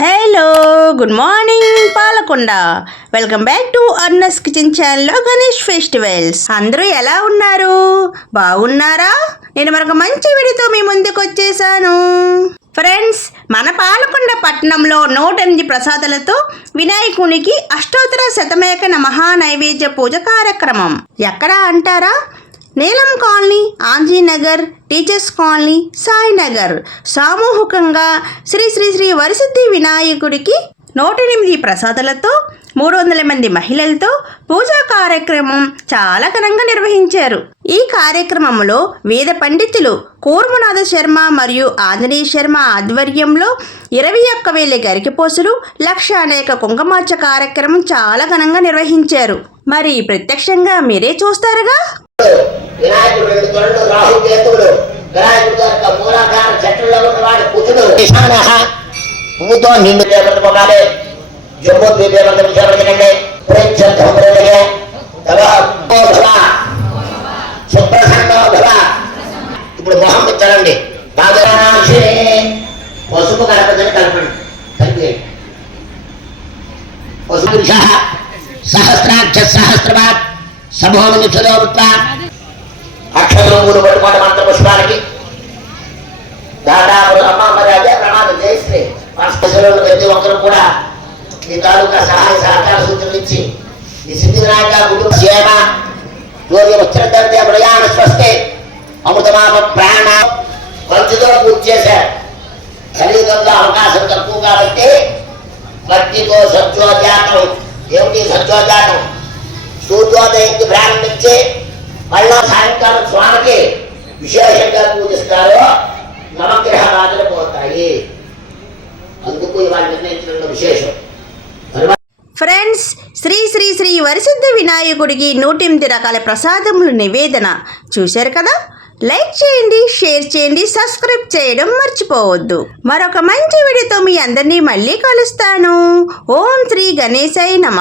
Hello good morning Palakonda. Welcome back to అర్నస్ kitchen ఛానల్లో Ganesh festivals. అందరూ ఎలా ఉన్నారు? బాగున్నారా? నేను మరొక మంచి వీడియోతో మీ ముందుకు వచ్చేసాను. ఫ్రెండ్స్ మన పాలకొండ పట్టణంలో నూట ఎనిమిది ప్రసాదాలతో వినాయకునికి అష్టోత్తర శతమేకన మహా నైవేద్య పూజ కార్యక్రమం. ఎక్కడ అంటారా? Neelam colony Anjinagar teachers colony Sainagar. సామూహికంగా శ్రీ శ్రీ శ్రీ వరసిద్ధి వినాయకుడికి నూట ఎనిమిది ప్రసాదాలతో మూడు వందల మంది మహిళలతో పూజా కార్యక్రమం చాలా ఘనంగా నిర్వహించారు. ఈ కార్యక్రమంలో వేద పండితులు కూర్మనాథ శర్మ మరియు ఆంజనేయ శర్మ ఆధ్వర్యంలో ఇరవై ఒక్క వేల గరికిపోసులు లక్ష అనేక కుంగమార్చ కార్యక్రమం చాలా ఘనంగా నిర్వహించారు. మరి ప్రత్యక్షంగా మీరే చూస్తారుగా? వినాయకుడు రెండు తొలడు రాహు కేతువులు వినాయకుడు యొక్క మూలాధార చెట్లలో ఉన్నవాడు కుతుడు పువ్వుతో నిండు పొగాలి జమ్ము ప్రేక్షర్థం ప్రేమగే భవ ఇప్పుడు మొహం పెట్టాలండి పసుపు కలపదని కలపండి పసుపు సహస్రాక్ష సహస్రవాత్ సమూహములు చదవబుట్ల అక్షరం మూడు పట్టుకోవడం మంత్ర పుష్పానికి దాదాపు అమ్మ మరి అదే ప్రమాదం జయశ్రీ పాస్టర్లు ప్రతి ఒక్కరు కూడా ఈ తాలూకా సహాయ సహకార సూచనలు ఇచ్చి ఈ సిద్ధివినాయక కుటుంబ క్షేమ రోజు వచ్చిన ప్రయాణ స్వస్తే అమృతమాప ప్రాణ పంచుతో పూర్తి చేశారు. కలియుగంలో అవకాశం తక్కువ కాబట్టి భక్తితో సత్యోజాతం ఏమిటి సత్యోజాతం సూర్యోదయంకి ప్రారంభించి మళ్ళా సాయంకాలం స్వామికి విశేషంగా పూజిస్తారో నవగ్రహ బాధలు పోతాయి. అందుకు ఇవాళ నిర్ణయించడంలో విశేషం. ఫ్రెండ్స్ శ్రీ శ్రీ శ్రీ వరిసిద్ధ వినాయకుడికి నూటెనిమిది రకాల ప్రసాదములు నివేదన. చూశారు కదా? లైక్ చేయండి షేర్ చేయండి సబ్స్క్రైబ్ చేయడం మర్చిపోవద్దు. మరొక మంచి వీడియోతో మీ అందరినీ మళ్ళీ కలుస్తాను. ఓం శ్రీ గణేశాయ నమ.